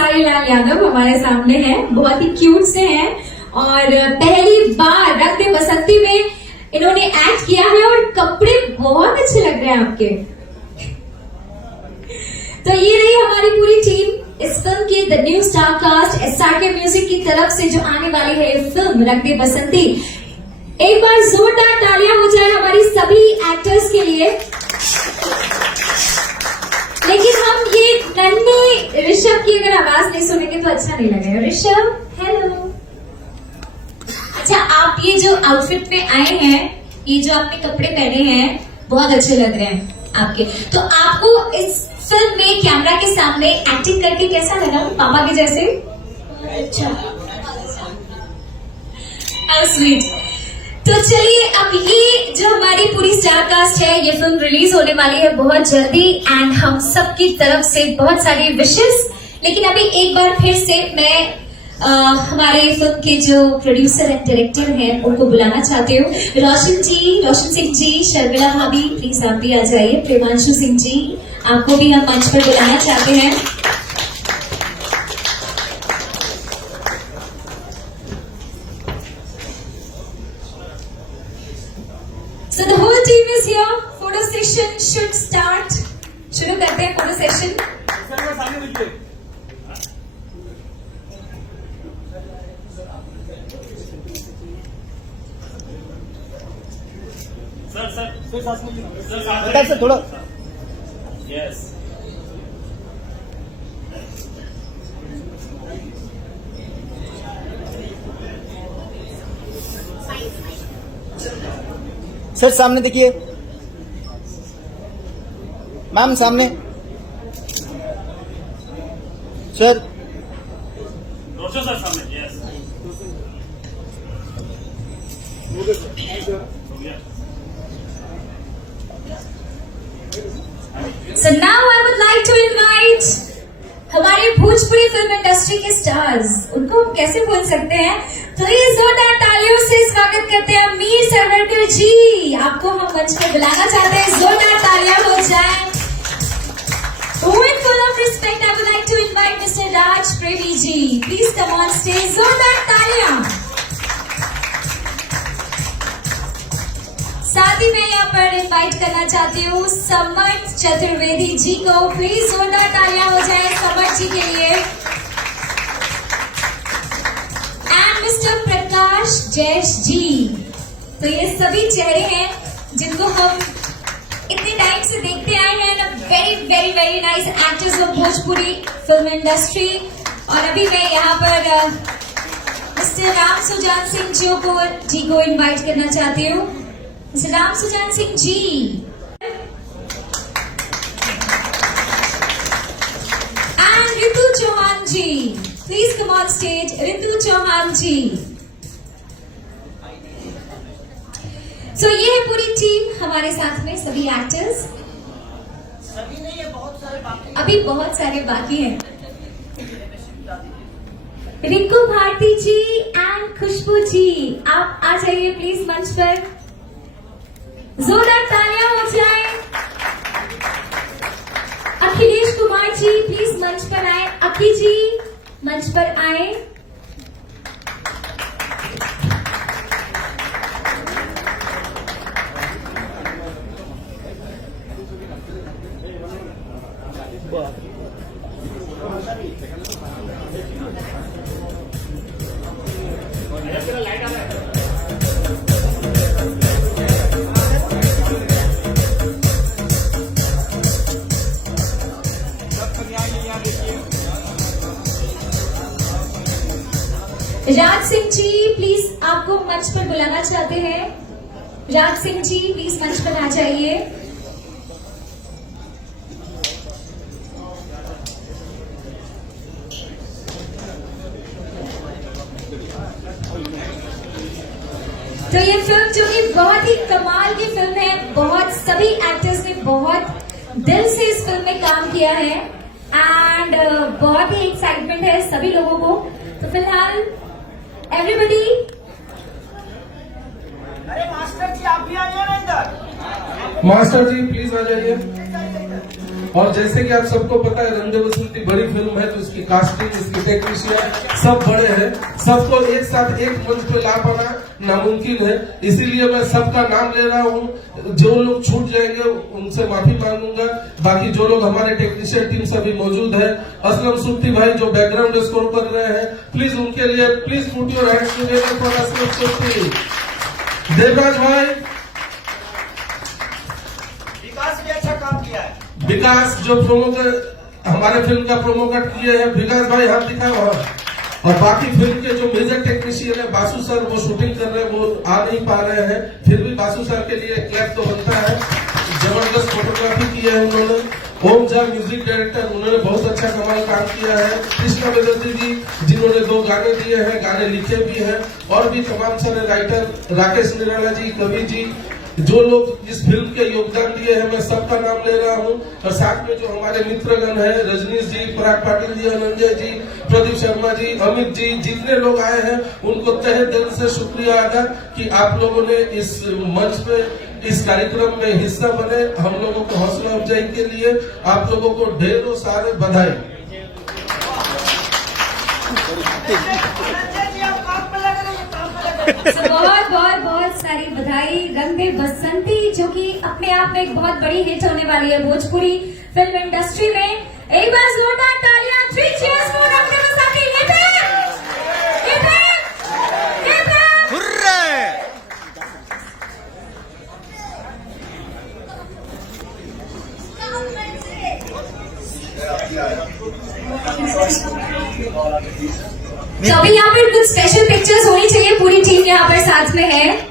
खेसारी लाल यादव हमारे सामने हैं, बहुत ही क्यूट से हैं और पहली बार रंग दे बसंती में इन्होंने एक्ट किया है और कपड़े बहुत अच्छे लग रहे हैं आपके। तो ये रही हमारी पूरी टीम इस फिल्म की the new star cast SRK music की तरफ से जो आने वाली है ये फिल्म रंग दे बसंती। एक बार जोरदार तालियां हो जाए हमारी सभी एक्टर्स के लिए। लेकिन हम ये नन्हे ऋषभ की अगर आवाज नहीं सुनेंगे तो अच्छा नहीं लगेगा। ऋषभ हेलो। अच्छा, आप ये जो आउटफिट में आए हैं, ये जो आपने कपड़े पहने हैं बहुत अच्छे लग रहे हैं आपके। तो आपको इस फिल्म में कैमरा के सामने एक्टिंग करके कैसा लगा? पापा के जैसे? अच्छा, हाउ स्वीट। तो चलिए, अब ये जो हमारी पूरी स्टार कास्ट है, ये फिल्म रिलीज होने वाली है बहुत जल्दी एंड हम सब की तरफ से बहुत सारी विशेस। लेकिन अभी एक बार फिर से मैं हमारे फिल्म के जो प्रोड्यूसर एंड डायरेक्टर हैं उनको बुलाना चाहती हूँ। रोशन सिंह जी, शर्मिला भाभी, प्लीज आप भी आ जाइए। प्रेमांशु सिंह जी, आपको भी हम मंच पर बुलाना चाहते हैं। So the whole team is here. Photo session should start. शुरू करते हैं फोटो सेशन। सर थोड़ा यस। सर सामने देखिए, मैम सामने सर। रोशन सर सामने। Yes. So now I would like to invite हमारे भोजपुरी फिल्म इंडस्ट्री के स्टार्स, उनको हम कैसे भूल सकते हैं। प्लीज जोरदार तालियों से स्वागत करते हैं मीर सरवरकर जी। आपको हम मंच पर बुलाना चाहते हैं, जोरदार तालियां हो जाए। With full of respect, I would like to invite Mr. Raj Premi ji. Please come on stage. जोरदार तालियां। साथ ही मैं यहाँ पर इनवाइट करना चाहती हूँ समर्थ चतुर्वेदी जी को। प्लीज जोरदार तालियां हो जाए समर्थ जी के लिए। एंड मिस्टर प्रकाश जैश जी। तो ये सभी चेहरे हैं जिनको हम इतने टाइम से देखते आए हैं। Very very very nice actors of Bhojpuri film industry. और अभी मैं यहाँ पर मिस्टर राम सुजान सिंह जी को इनवाइट करना चाहती हूँ। Mister Ram Sujan Singh ji and Ritu Chauhan ji, please come on stage. Ritu Chauhan ji. So ये है पूरी टीम हमारे साथ में, सभी एक्टर्स। सभी नहीं है, बहुत सारे बाकी, अभी बहुत सारे बाकी हैं। रिंकू भारती जी एंड खुशबू जी, आप आ जाइए प्लीज मंच पर। जोरदार तालियां हो जाए। अखिलेश कुमार जी प्लीज मंच पर आए। अखी जी मंच पर आए। राज सिंह जी प्लीज आपको मंच पर बुलाना चाहते हैं। राज सिंह जी प्लीज मंच पर आ जाइए। तो ये फिल्म जो कि बहुत ही कमाल की फिल्म है, बहुत सभी एक्टर्स ने बहुत दिल से इस फिल्म में काम किया है एंड बहुत ही एक्साइटमेंट है सभी लोगों को। तो फिलहाल एवरीबडी, अरे मास्टर जी आप भी आ जाओ ना इधर। मास्टर जी प्लीज आ जाइए। और जैसे कि आप सबको पता है रंग दे बसंती बड़ी फिल्म है, तो इसकी कास्टिंग, इसकी टेक्नीशियन सब बड़े हैं, सबको एक साथ एक मंच पे ला पाना नामुमकिन है। इसीलिए मैं सबका नाम ले रहा हूँ। जो लोग छूट जाएंगे उनसे माफी मांगूंगा। बाकी जो लोग हमारे टेक्नीशियन टीम सभी मौजूद है, असलम सुफ्ती भाई जो बैकग्राउंड स्कोर कर रहे हैं, प्लीज उनके लिए please put your hands together for Aslam Sufti. Devraj भाई, विकास भी अच्छा काम किया है। विकास जो प्रोमो कर हमारे फिल्म का प्रोमो कट किए हैं, विकास भाई हाथ दिखाओ। और बाकी फिल्म के जो मेजर टेक्नीशियन है, बासु सर वो शूटिंग कर रहे हैं, वो आ नहीं पा रहे हैं, फिर भी बासु सर के लिए क्लैप तो बनता है। जबरदस्त फोटोग्राफी की है उन्होंने। ओम झा म्यूजिक डायरेक्टर, उन्होंने बहुत अच्छा कमाल काम किया है। कृष्णा बेदर्जी जी जिन्होंने 2 गाने दिए हैं, गाने लिखे भी हैं, और भी तमाम सारे राइटर, राकेश निराला जी, कवि जी, जो लोग इस फिल्म के योगदान दिए हैं, मैं सबका नाम ले रहा हूं। और साथ में जो हमारे मित्रगण हैं, रजनीश जी, पराग पाटिल जी, अनंजय जी, प्रदीप शर्मा जी, अमित जी, जितने लोग आए हैं उनको तहे दिल से शुक्रिया अदा कि आप लोगों ने इस मंच पे इस कार्यक्रम में हिस्सा बने। हम लोगों को हौसला अफजाई के लिए आप लोगों को ढेरों सारे बधाई। बहुत सारी बधाई। रंग दे बसंती जो कि अपने आप में एक बहुत बड़ी हिट होने वाली है भोजपुरी फिल्म इंडस्ट्री में। एक बार जोरदार तालियां, 3 cheers for रंग दे बसंती। तो अभी यहाँ पर कुछ स्पेशल पिक्चर्स होनी चाहिए, पूरी टीम यहाँ पर साथ में है।